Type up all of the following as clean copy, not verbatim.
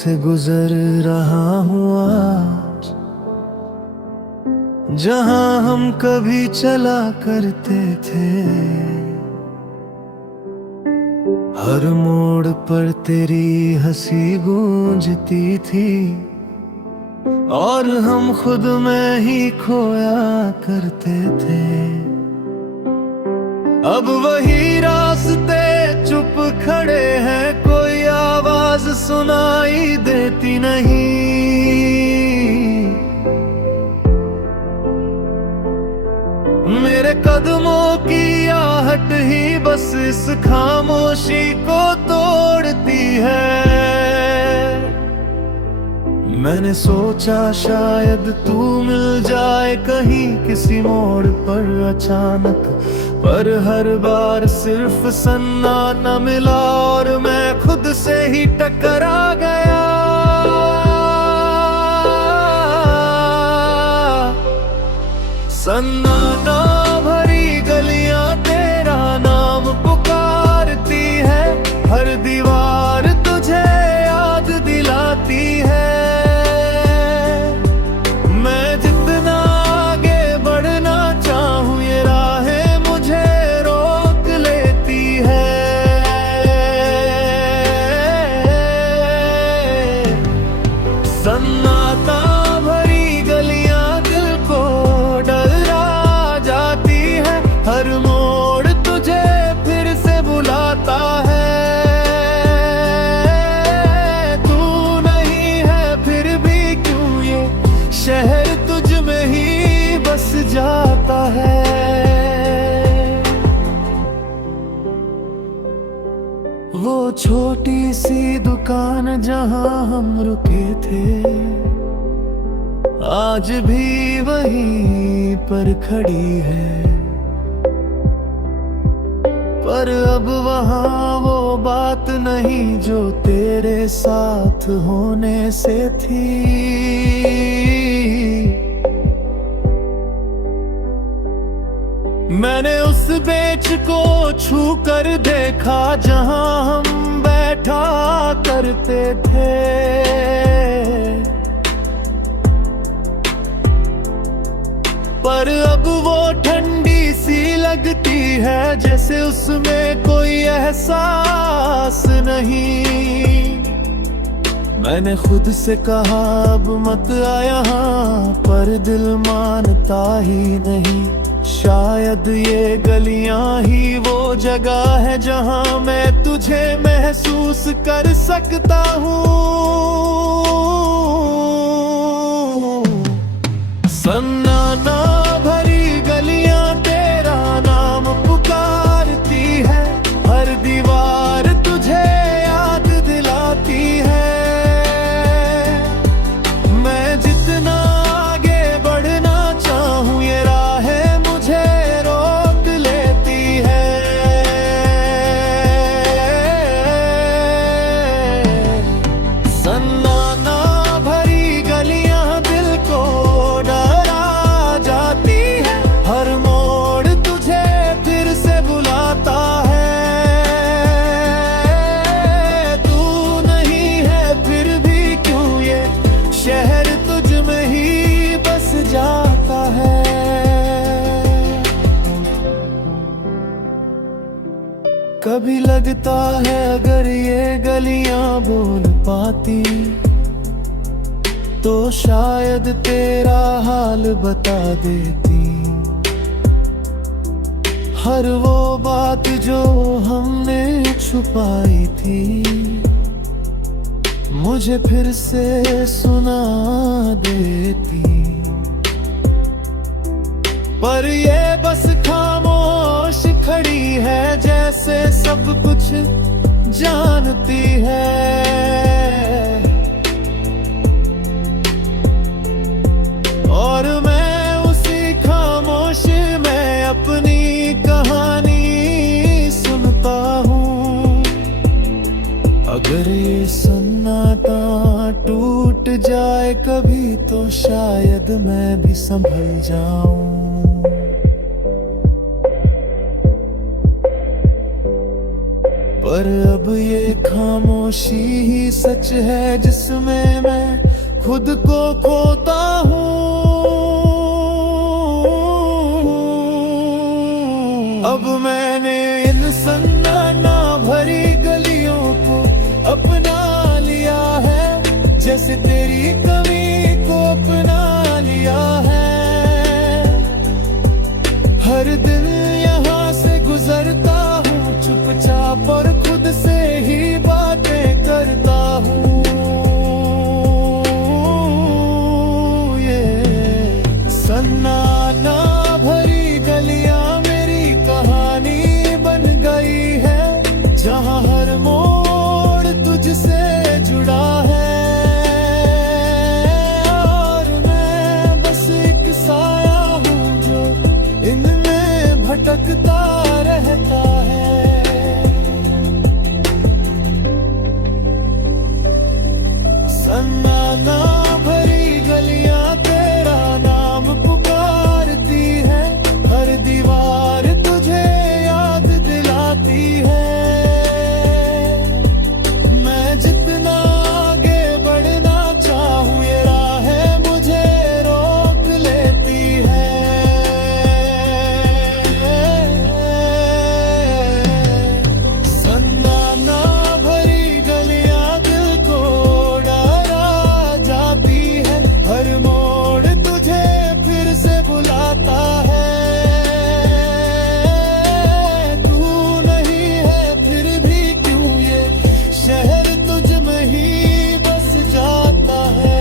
से गुजर रहा हूँ आज, जहाँ हम कभी चला करते थे। हर मोड़ पर तेरी हंसी गूंजती थी और हम खुद में ही खोया करते थे। अब वही रास्ते चुप खड़े हैं, कोई आवाज सुनाई देती नहीं। मेरे कदमों की आहट ही बस इस खामोशी को तोड़ती है। मैंने सोचा शायद तू मिल जाए कहीं किसी मोड़ पर अचानक, पर हर बार सिर्फ सन्नाटा मिला और मैं खुद से ही टकरा गया। सन्नाटा भरी गलियां तेरा नाम पुकारती है, हर दीवार तुझे याद दिलाती है। मैं जितना आगे बढ़ना चाहूं ये राहें मुझे रोक लेती है। सन्नाटा भरी गलियां दिल को डरा जाती है, हर मोड़ तुझे फिर से बुलाता है। तू नहीं है फिर भी क्यों ये शहर तुझ में ही बस जाता है। वो छोटी सी दुकान जहां हम रुके थे, आज भी वहीं पर खड़ी है, पर अब वहां वो बात नहीं जो तेरे साथ होने से थी। मैंने उस बेंच को छू कर देखा जहां हम बैठा करते थे, पर अब वो ठंडी सी लगती है जैसे उसमें कोई एहसास नहीं। मैंने खुद से कहा अब मत आ यहाँ, पर दिल मानता ही नहीं। शायद ये गलियां ही वो जगह है जहां मैं तुझे महसूस कर सकता हूँ। सन्नाटा भरी गलियां तेरा नाम पुकारती है, हर दीवार तुझे याद दिलाती है। मैं जितना आगे बढ़ना चाहूं ये राहें मुझे रोक लेती है। सन्नाटा भरी गलियां दिल को डरा जाती है, हर मोड़ तुझे फिर से बुलाता है। तू नहीं है फिर भी क्यों ये शहर तुझ में ही बस जाता है। कभी लगता है अगर ये गलियां बोल पाती तो शायद तेरा हाल बता देती। हर वो बात जो हमने छुपाई थी मुझे फिर से सुना देती, पर ये बस खामोश खड़ी है जैसे सब कुछ जानती है। और मैं उसी खामोश में अपनी कहानी सुनता हूँ। अगर ये सन्नाटा टूट जाए कभी तो शायद मैं भी संभल जाऊं। पर अब ये खामोशी ही सच है जिसमें मैं खुद को खोता हूँ। अब मैंने इन सन्नाटा भरी गलियों को अपना लिया है, जैसे तेरी कमी को अपना लिया है। हर दिन यहाँ से गुजरता हूँ चुपचाप और खुद से ही बातें करता हूँ। ये सन्नाटा भरी गलियां मेरी कहानी बन गई है, जहाँ हर मोड़ तुझसे जुड़ा है। और मैं बस एक साया हूँ जो इनमें भटकता रहता है। सन्नाटा भरी गलियां तेरा नाम पुकारती है, हर दीवार तुझे याद दिलाती है। मैं जितना आगे बढ़ना चाहूँ ये राहें मुझे रोक लेती है। सन्नाटा भरी गलियां दिल को डरा जाती है, हर मोड़ तुझे फिर से बुलाता है। तू नहीं है फिर भी क्यों ये शहर तुझ में ही बस जाता है।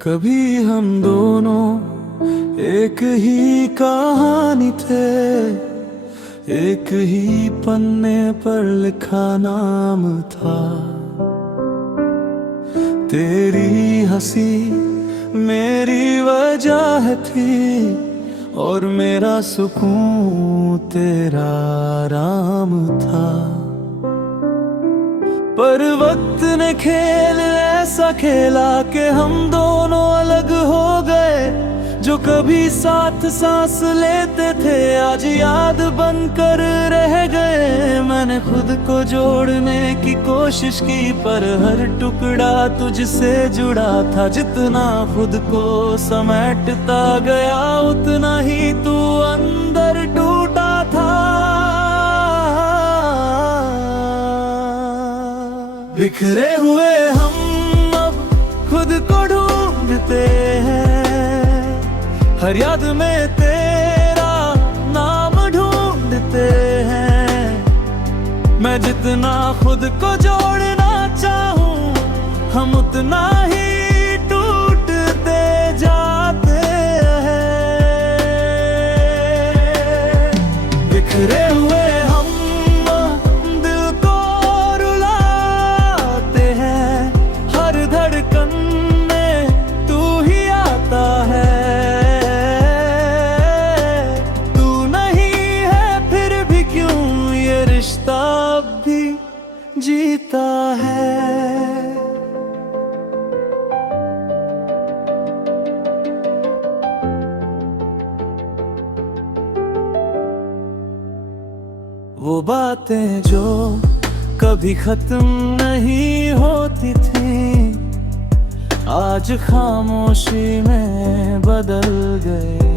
कभी हम दोनों एक ही कहानी थे, एक ही पन्ने पर लिखा नाम था। तेरी हंसी मेरी वजह थी और मेरा सुकून तेरा आराम था। पर वक्त ने खेल ऐसा खेला कि हम दोनों अलग हो गए। जो कभी साथ सांस लेते थे आज याद बनकर रह गए। मैंने खुद को जोड़ने की कोशिश की पर हर टुकड़ा तुझसे जुड़ा था। जितना खुद को समेटता गया उतना ही तू अंदर टूटा था। बिखरे हुए हम अब खुद को ढूंढते हैं, हर याद में तेरा नाम ढूंढते हैं। मैं जितना खुद को जोड़ना चाहूं हम उतना ही टूटते जाते हैं। बिखरे हुए जीता है। वो बातें जो कभी खत्म नहीं होती थी आज खामोशी में बदल गए।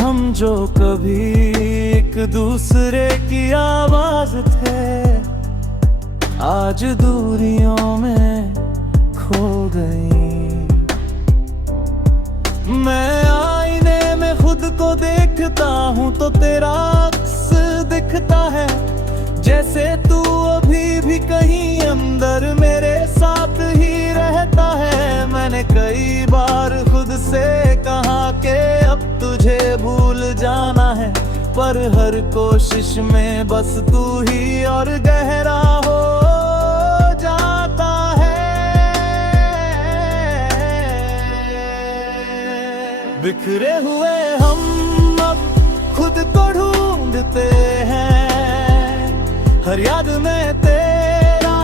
हम जो कभी एक दूसरे की आवाज थे आज दूरियों में खो गई। मैं आईने में खुद को देखता हूँ तो तेरा अक्स दिखता है। जैसे तू अभी भी कहीं अंदर मेरे साथ ही रहता है। मैंने कई बार तुझे भूल जाना है, पर हर कोशिश में बस तू ही और गहरा हो जाता है। बिखरे हुए हम अब खुद को ढूंढते हैं, हर याद में तेरा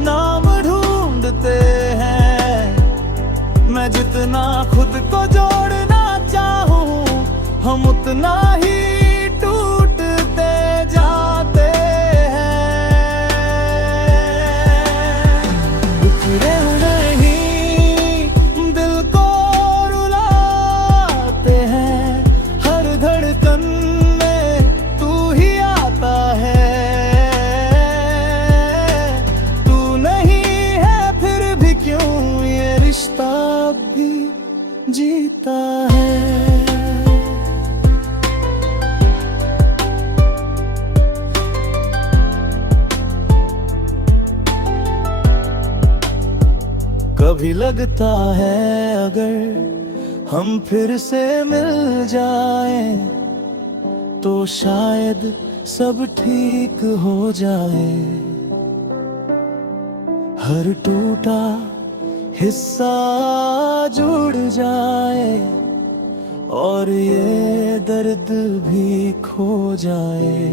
नाम ढूंढते हैं। मैं जितना खुद को जोड़ना चाहूं, हम उतना ही टूटते जाते हैं। बिखरे हुए ही दिल को रुलाते हैं, हर धड़कन में तू ही आता है। तू नहीं है फिर भी क्यों ये रिश्ता भी जीता है। कभी लगता है अगर हम फिर से मिल जाएं, तो शायद सब ठीक हो जाए। हर टूटा हिस्सा जुड़ जाए और ये दर्द भी खो जाए।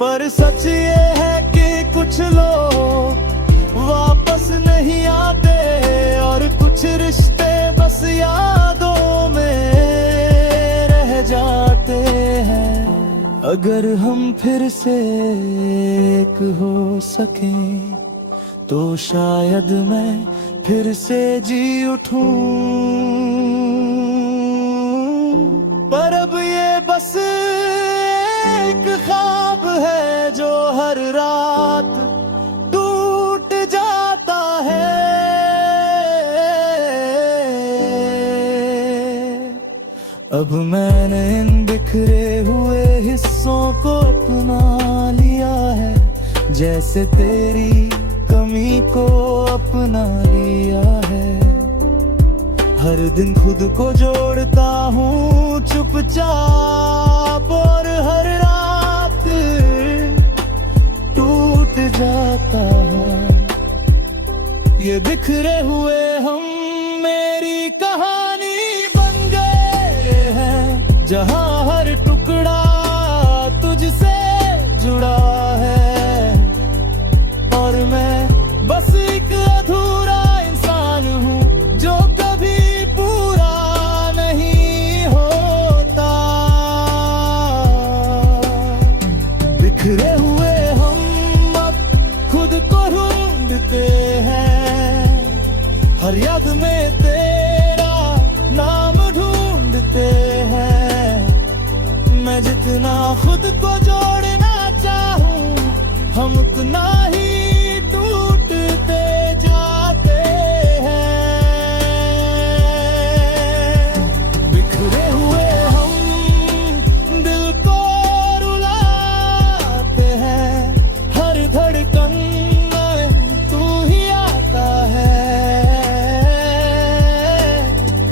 पर सच ये है कि कुछ लोग वापस नहीं आते, और कुछ रिश्ते बस यादों में रह जाते हैं। अगर हम फिर से एक हो सकें, तो शायद मैं फिर से जी उठूं। पर अब ये बस एक ख्वाब है जो हर रात टूट जाता है। अब मैंने इन बिखरे हुए हिस्सों को अपना लिया है, जैसे तेरी कमी को अपना लिया है। हर दिन खुद को जोड़ता हूँ चुपचाप, और हर रात टूट जाता है। ये बिखरे हुए हम मेरी कहानी बन गए हैं, जहाँ हर टुकड़ा तुझसे जुड़ा है। और मैं बस एक अधूरा इंसान हूँ जो कभी पूरा नहीं होता। बिखरे हुए हम अब खुद को ढूंढते हैं, हर याद में तेरा नाम ढूंढते हैं। मैं जितना खुद को जोड़ना चाहूं, हम उतना ही टूटते जाते हैं। बिखरे हुए हम दिल को रुलाते हैं, हर धड़कन में तू ही आता है।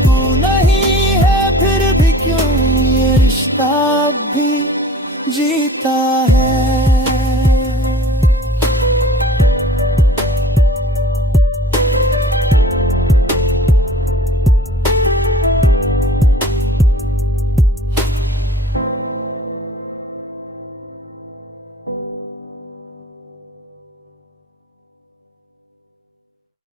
तू नहीं है फिर भी क्यों ये रिश्ता भी जीता